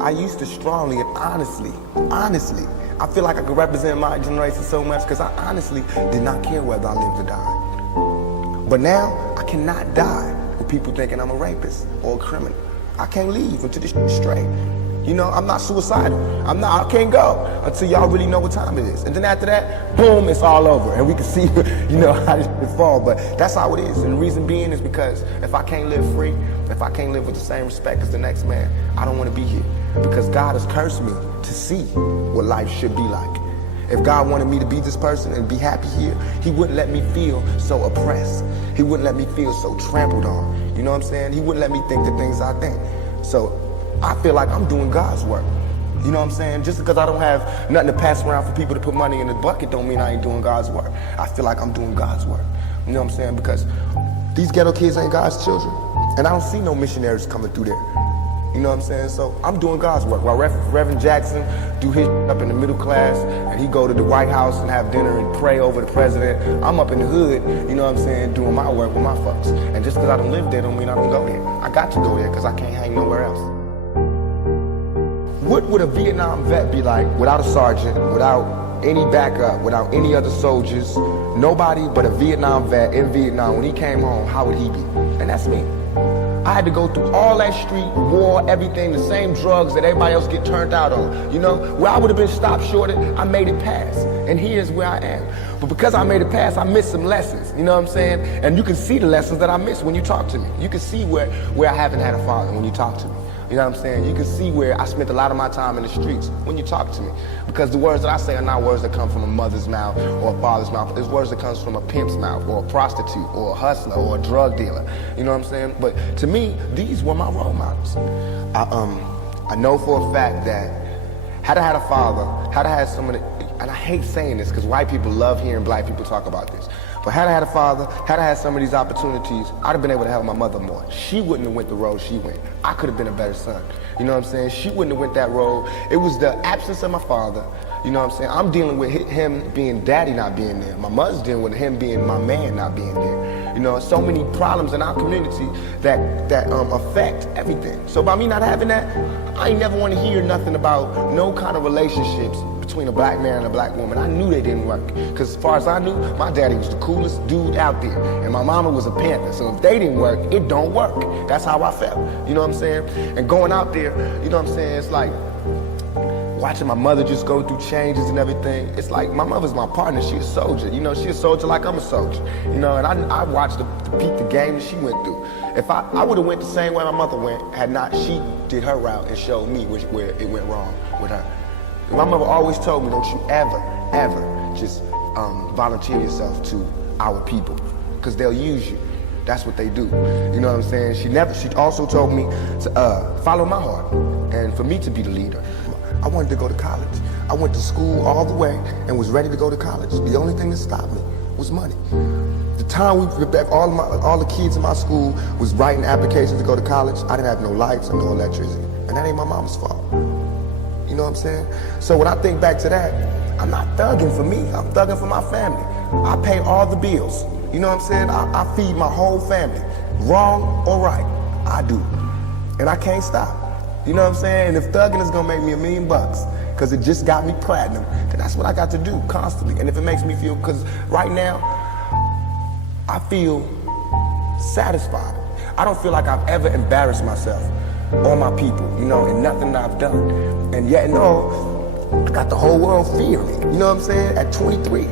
I used to strongly and honestly, I feel like I could represent my generation so much because I honestly did not care whether I lived or died. But now, I cannot die with people thinking I'm a rapist or a criminal. I can't leave until this shit is straight. You know, I'm not suicidal. I can't go until y'all really know what time it is. And then after that, boom, it's all over. And we can see, you know, how this shit fall. But that's how it is. And the reason being is because if I can't live free, if I can't live with the same respect as the next man, I don't want to be here. Because God has cursed me to see what life should be like. If God wanted me to be this person and be happy here, he wouldn't let me feel so oppressed. He wouldn't let me feel so trampled on. You know what I'm saying? He wouldn't let me think the things I think. So I feel like I'm doing God's work. You know what I'm saying? Just because I don't have nothing to pass around for people to put money in the bucket don't mean I ain't doing God's work. I feel like I'm doing God's work. You know what I'm saying? Because these ghetto kids ain't God's children. And I don't see no missionaries coming through there. You know what I'm saying? So I'm doing God's work. While Reverend Jackson do his up in the middle class and he go to the White House and have dinner and pray over the president, I'm up in the hood, you know what I'm saying, doing my work with my folks. And just because I don't live there don't mean I don't go there. I got to go there because I can't hang nowhere else. What would a Vietnam vet be like without a sergeant, without any backup, without any other soldiers, nobody but a Vietnam vet in Vietnam? When he came home, how would he be? And that's me. I had to go through all that street, war, everything, the same drugs that everybody else get turned out on. You know, where I would have been stopped short of, I made it past. And here's where I am. But because I made it past, I missed some lessons. You know what I'm saying? And you can see the lessons that I missed when you talk to me. You can see where I haven't had a father when you talk to me. You know what I'm saying? You can see where I spent a lot of my time in the streets when you talk to me. Because the words that I say are not words that come from a mother's mouth or a father's mouth. It's words that comes from a pimp's mouth or a prostitute or a hustler or a drug dealer. You know what I'm saying? But to me, these were my role models. I know for a fact that had I had a father, had I had someone, and I hate saying this because white people love hearing black people talk about this. But had I had a father, had I had some of these opportunities, I'd have been able to help my mother more. She wouldn't have went the road she went. I could have been a better son. You know what I'm saying? She wouldn't have went that road. It was the absence of my father. You know what I'm saying? I'm dealing with him being daddy not being there. My mother's dealing with him being my man not being there. You know, so many problems in our community that affect everything. So by me not having that, I ain't never want to hear nothing about no kind of relationships between a black man and a black woman. I knew they didn't work. Because as far as I knew, my daddy was the coolest dude out there. And my mama was a Panther. So if they didn't work, it don't work. That's how I felt. You know what I'm saying? And going out there, you know what I'm saying? It's like watching my mother just go through changes and everything. It's like my mother's my partner. She's a soldier. You know, she's a soldier like I'm a soldier. You know, and I watched the peep the game that she went through. If I would have went the same way my mother went, had not she did her route and showed me where it went wrong with her. My mother always told me, don't you ever, ever just volunteer yourself to our people, because they'll use you. That's what they do. You know what I'm saying? She also told me to follow my heart and for me to be the leader. I wanted to go to college. I went to school all the way and was ready to go to college. The only thing that stopped me was money. The time all the kids in my school was writing applications to go to college, I didn't have no lights and no electricity. And that ain't my mama's fault. You know what I'm saying? So when I think back to that, I'm not thugging for me, I'm thugging for my family. I pay all the bills. You know what I'm saying? I feed my whole family. Wrong or right, I do. And I can't stop. You know what I'm saying? And if thugging is gonna make me $1 million, because it just got me platinum, then that's what I got to do constantly. And if it makes me feel, because right now, I feel satisfied. I don't feel like I've ever embarrassed myself or my people, you know, in nothing that I've done. And yet, no, I got the whole world fearing me, you know what I'm saying? At 23,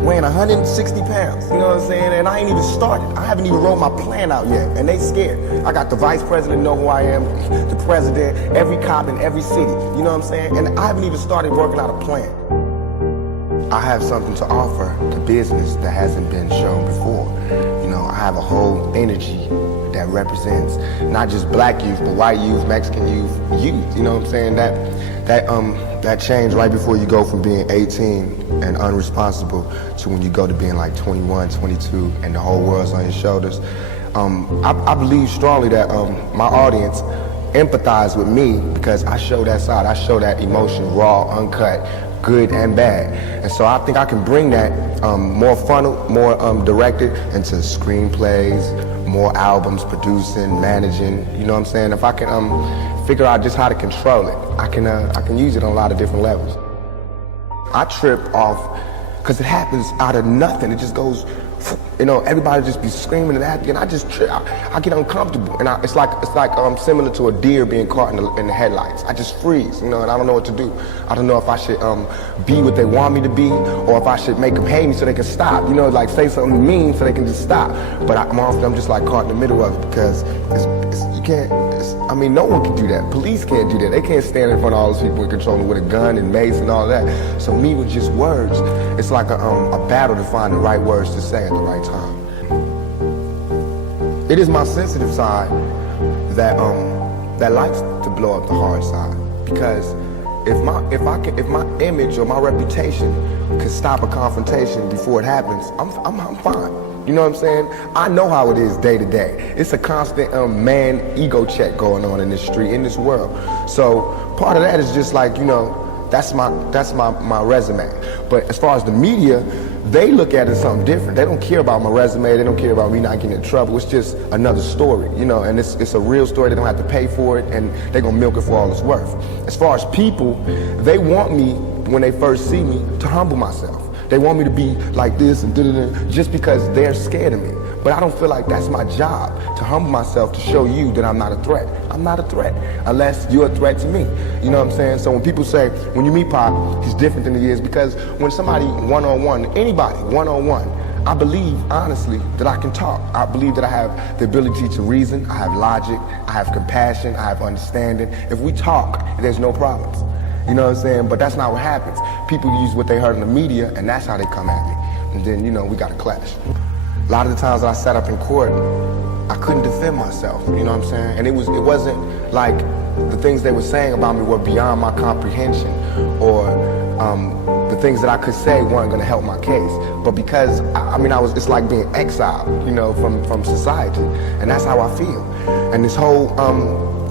weighing 160 pounds, you know what I'm saying? And I ain't even started. I haven't even wrote my plan out yet, and they scared. I got the vice president know who I am, the president, every cop in every city, you know what I'm saying? And I haven't even started working out a plan. I have something to offer to business that hasn't been shown before. You know, I have a whole energy that represents not just black youth, but white youth, Mexican youth, you know what I'm saying? That change right before you go from being 18 and unresponsible to when you go to being like 21, 22, and the whole world's on your shoulders. I believe strongly that my audience empathize with me because I show that side, I show that emotion, raw, uncut, good and bad. And so I think I can bring that more funnel, more directed into screenplays, more albums, producing, managing, you know what I'm saying? If I can figure out just how to control it. I can use it on a lot of different levels. I trip off because it happens out of nothing. It just goes, everybody just be screaming and acting, and I just trip. I get uncomfortable, and it's like similar to a deer being caught in the headlights. I just freeze, and I don't know what to do. I don't know if I should be what they want me to be, or if I should make them hate me so they can stop. Like say something mean so they can just stop. But I'm just like caught in the middle of it because you can't. No one can do that. Police can't do that. They can't stand in front of all those people and control them with a gun and mace and all that. So me with just words, it's like a battle to find the right words to say at the right time. It is my sensitive side that likes to blow up the hard side, because if my image or my reputation can stop a confrontation before it happens, I'm fine. You know what I'm saying? I know how it is day to day. It's a constant man ego check going on in this street, in this world. So part of that is just like, that's my resume. But as far as the media, they look at it something different. They don't care about my resume. They don't care about me not getting in trouble. It's just another story, and it's a real story. They don't have to pay for it, and they're gonna milk it for all it's worth. As far as people, they want me, when they first see me, to humble myself. They want me to be like this and just because they're scared of me. But I don't feel like that's my job, to humble myself, to show you that I'm not a threat. I'm not a threat unless you're a threat to me. You know what I'm saying? So when people say, when you meet Pac, he's different than he is, because when somebody one-on-one, anybody one-on-one, I believe, honestly, that I can talk. I believe that I have the ability to reason, I have logic, I have compassion, I have understanding. If we talk, there's no problems. You know what I'm saying? But that's not what happens. People use what they heard in the media, and that's how they come at me. And then, we got a clash. A lot of the times that I sat up in court, I couldn't defend myself, you know what I'm saying? And it wasn't like the things they were saying about me were beyond my comprehension, or the things that I could say weren't gonna help my case. But because, it's like being exiled, from society, and that's how I feel. And this whole,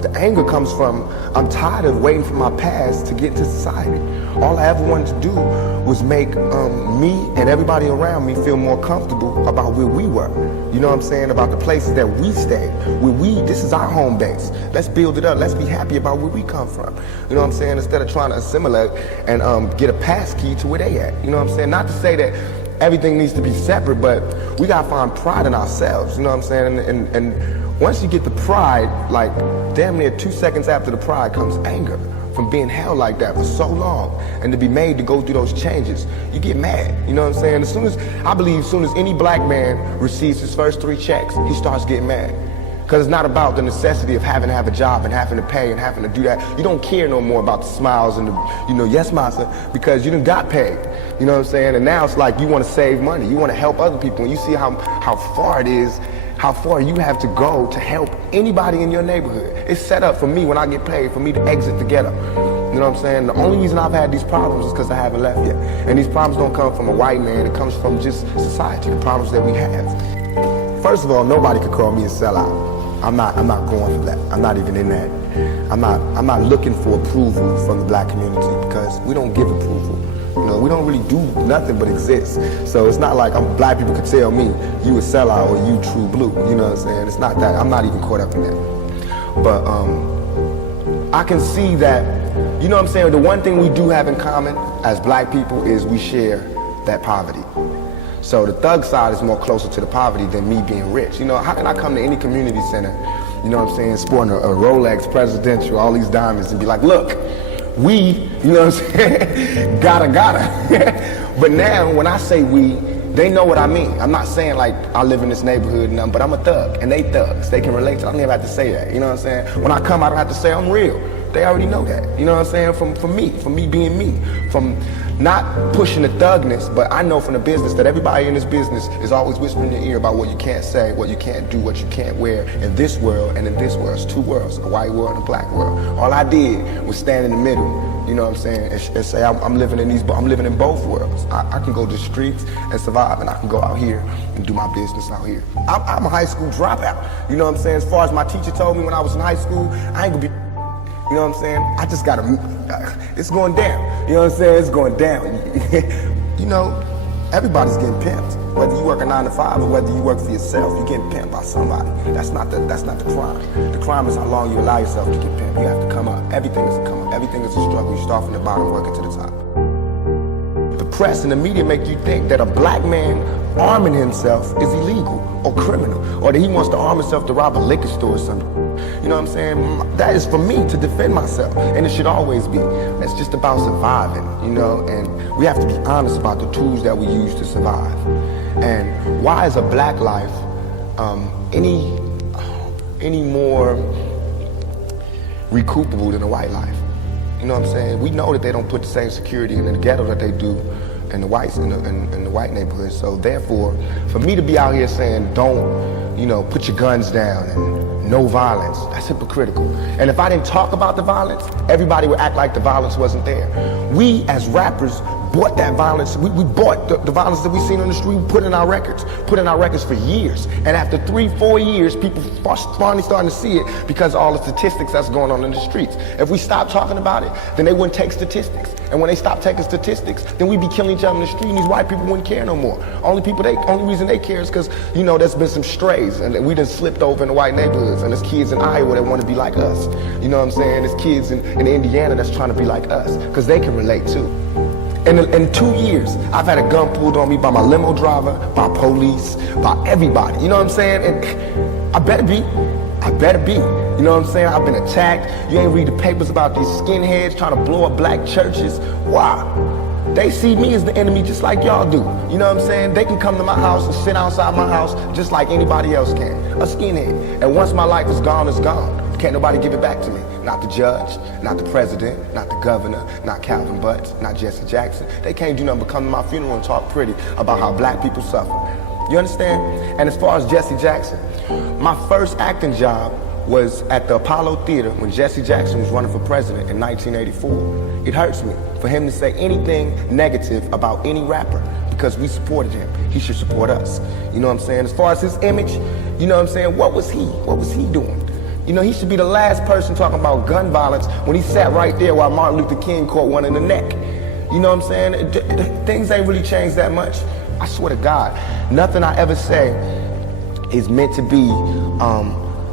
the anger comes from, I'm tired of waiting for my past to get into society. All I ever wanted to do was make me and everybody around me feel more comfortable about where we were. You know what I'm saying? About the places that we stayed. This is our home base. Let's build it up. Let's be happy about where we come from. You know what I'm saying? Instead of trying to assimilate and get a pass key to where they at. You know what I'm saying? Not to say that everything needs to be separate, but we gotta find pride in ourselves. You know what I'm saying? And once you get the pride, like damn near 2 seconds after the pride comes anger from being held like that for so long, and to be made to go through those changes, you get mad. You know what I'm saying? As soon as any black man receives his first 3 checks, he starts getting mad. Because it's not about the necessity of having to have a job and having to pay and having to do that. You don't care no more about the smiles and the, yes, massa, because you done got paid. You know what I'm saying? And now it's like you want to save money. You want to help other people. And you see how far it is, how far you have to go to help anybody in your neighborhood. It's set up for me when I get paid, for me to exit the ghetto. You know what I'm saying? The only reason I've had these problems is because I haven't left yet. And these problems don't come from a white man. It comes from just society, the problems that we have. First of all, nobody could call me a sellout. I'm not going for that. I'm not even in that. I'm not looking for approval from the black community, because we don't give approval. We don't really do nothing but exist. So it's not like black people could tell me, you a sellout or you true blue. You know what I'm saying? It's not that. I'm not even caught up in that. But I can see that, you know what I'm saying? The one thing we do have in common as black people is we share that poverty. So the thug side is more closer to the poverty than me being rich. How can I come to any community center, you know what I'm saying, sporting a Rolex Presidential, all these diamonds, and be like, look, we, you know what I'm saying, gotta. But now, when I say we, they know what I mean. I'm not saying like I live in this neighborhood and nothing, but I'm a thug, and they thugs. They can relate to it. I don't even have to say that, you know what I'm saying? When I come, I don't have to say I'm real. They already know that, you know what I'm saying? From me being me, from not pushing the thugness, but I know from the business that everybody in this business is always whispering in your ear about what you can't say, what you can't do, what you can't wear in this world and in this world. It's 2 worlds, a white world and a black world. All I did was stand in the middle, you know what I'm saying, and say I'm living in both worlds. I can go to the streets and survive, and I can go out here and do my business out here. I'm a high school dropout, you know what I'm saying? As far as my teacher told me when I was in high school, I ain't gonna be, you know what I'm saying? I just gotta, it's going down. You know what I'm saying? It's going down. Everybody's getting pimped. Whether you work a 9 to 5 or whether you work for yourself, you're getting pimped by somebody. That's not the crime. The crime is how long you allow yourself to get pimped. You have to come up. Everything is a come up. Everything is a struggle. You start from the bottom, working to the top. The press and the media make you think that a black man arming himself is illegal or criminal, or that he wants to arm himself to rob a liquor store or something. You know what I'm saying? That is for me to defend myself, and it should always be. It's just about surviving, you know, and we have to be honest about the tools that we use to survive. And why is a black life any more recoupable than a white life? You know what I'm saying? We know that they don't put the same security in the ghetto that they do in the whites in the white neighborhoods. So therefore, for me to be out here saying don't, you know, put your guns down and no violence, that's hypocritical. And if I didn't talk about the violence, everybody would act like the violence wasn't there. We as rappers bought that violence. We bought the violence that we seen on the street. We put in our records for years. And after 3-4 years, people finally starting to see it because of all the statistics that's going on in the streets. If we stop talking about it, then they wouldn't take statistics. And when they stop taking statistics, then we'd be killing each other in the street, and these white people wouldn't care no more. Only reason they care is because, you know, there's been some strays, and we done slipped over in the white neighborhoods, and there's kids in Iowa that want to be like us. You know what I'm saying? There's kids in Indiana that's trying to be like us, because they can relate too. In 2 years, I've had a gun pulled on me by my limo driver, by police, by everybody. You know what I'm saying? And I better be. You know what I'm saying? I've been attacked. You ain't read the papers about these skinheads trying to blow up black churches. Why? They see me as the enemy just like y'all do. You know what I'm saying? They can come to my house and sit outside my house just like anybody else can. A skinhead. And once my life is gone, it's gone. Can't nobody give it back to me. Not the judge, not the president, not the governor, not Calvin Butts, not Jesse Jackson. They can't do nothing but come to my funeral and talk pretty about how black people suffer. You understand? And as far as Jesse Jackson, my first acting job was at the Apollo Theater when Jesse Jackson was running for president in 1984. It hurts me for him to say anything negative about any rapper because we supported him. He should support us. You know what I'm saying? As far as his image, you know what I'm saying? What was he doing? You know, he should be the last person talking about gun violence when he sat right there while Martin Luther King caught one in the neck. You know what I'm saying? Things ain't really changed that much. I swear to God, nothing I ever say is meant to be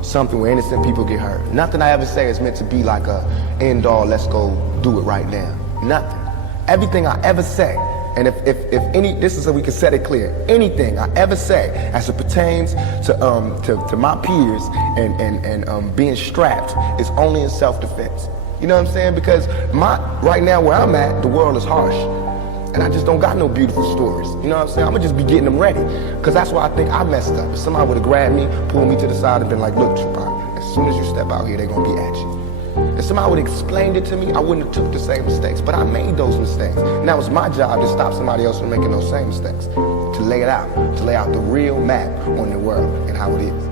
something where innocent people get hurt. Nothing I ever say is meant to be like a end all, let's go do it right now. Nothing. Everything I ever say, and if any, this is so we can set it clear, anything I ever say as it pertains to my peers and being strapped is only in self-defense. You know what I'm saying? Because right now where I'm at, the world is harsh. And I just don't got no beautiful stories. You know what I'm saying? I'm gonna just be getting them ready. Because that's why I think I messed up. If somebody would've grabbed me, pulled me to the side and been like, look, Tupac, as soon as you step out here, they're gonna be at you. If somebody would've explained it to me, I wouldn't have took the same mistakes. But I made those mistakes. And that was my job to stop somebody else from making those same mistakes. To lay it out. To lay out the real map on the world and how it is.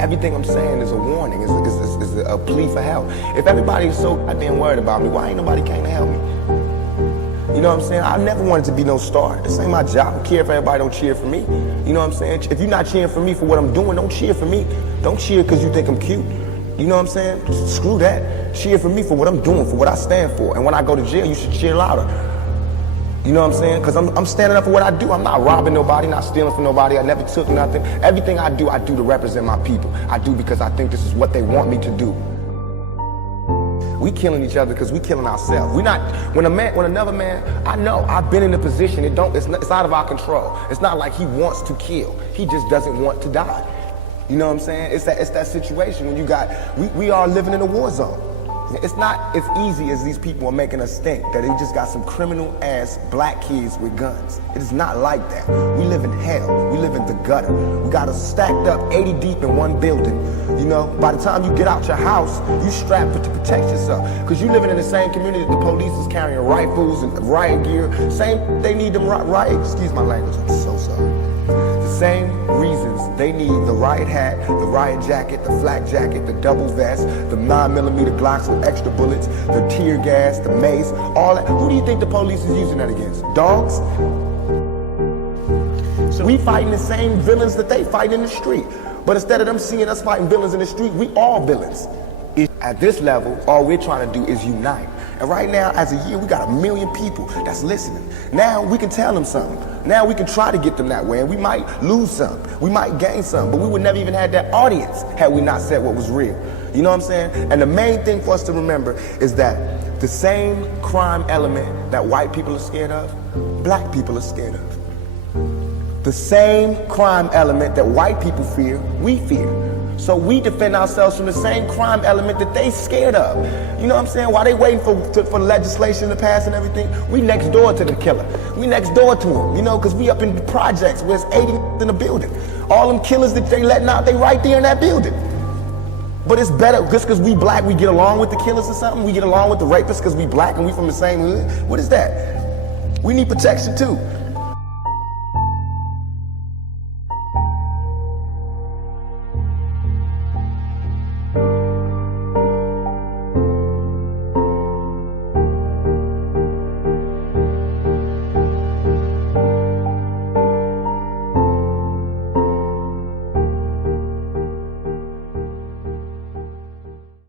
Everything I'm saying is a warning, is a plea for help. If everybody's so goddamn worried about me, why ain't nobody came to help me? You know what I'm saying? I never wanted to be no star. This ain't my job. I don't care if everybody don't cheer for me. You know what I'm saying? If you're not cheering for me for what I'm doing, don't cheer for me. Don't cheer because you think I'm cute. You know what I'm saying? Screw that. Cheer for me for what I'm doing, for what I stand for. And when I go to jail, you should cheer louder. You know what I'm saying? Because I'm standing up for what I do. I'm not robbing nobody, not stealing from nobody. I never took nothing. Everything I do to represent my people. I do because I think this is what they want me to do. We killing each other because we killing ourselves. We not, when another man, I know, I've been in a position, it's out of our control. It's not like he wants to kill. He just doesn't want to die. You know what I'm saying? It's that situation when you got, we are living in a war zone. It's not as easy as these people are making us think, that they just got some criminal ass black kids with guns. It is not like that. We live in hell. We live in the gutter. We got us stacked up 80 deep in one building. You know, by the time you get out your house, you strapped to protect yourself. Because you living in the same community that the police is carrying rifles and riot gear. They need them excuse my language, I'm so sorry. The same reasons they need the riot hat, the riot jacket, the flak jacket, the double vest, the 9mm Glocks with extra bullets, the tear gas, the mace, all that. Who do you think the police is using that against? Dogs? So we fighting the same villains that they fight in the street. But instead of them seeing us fighting villains in the street, we all villains. At this level, all we're trying to do is unite. And right now, as a year, we got 1 million people that's listening. Now we can tell them something. Now we can try to get them that way, and we might lose some. We might gain some, but we would never even have that audience had we not said what was real. You know what I'm saying? And the main thing for us to remember is that the same crime element that white people are scared of, black people are scared of. The same crime element that white people fear, we fear. So we defend ourselves from the same crime element that they scared of. You know what I'm saying? While they waiting for legislation to pass and everything, we next door to the killer. We next door to him, you know, because we up in the projects where it's 80 in the building. All them killers that they letting out, they right there in that building. But it's better, just because we black, we get along with the killers or something? We get along with the rapists because we black and we from the same hood? What is that? We need protection too.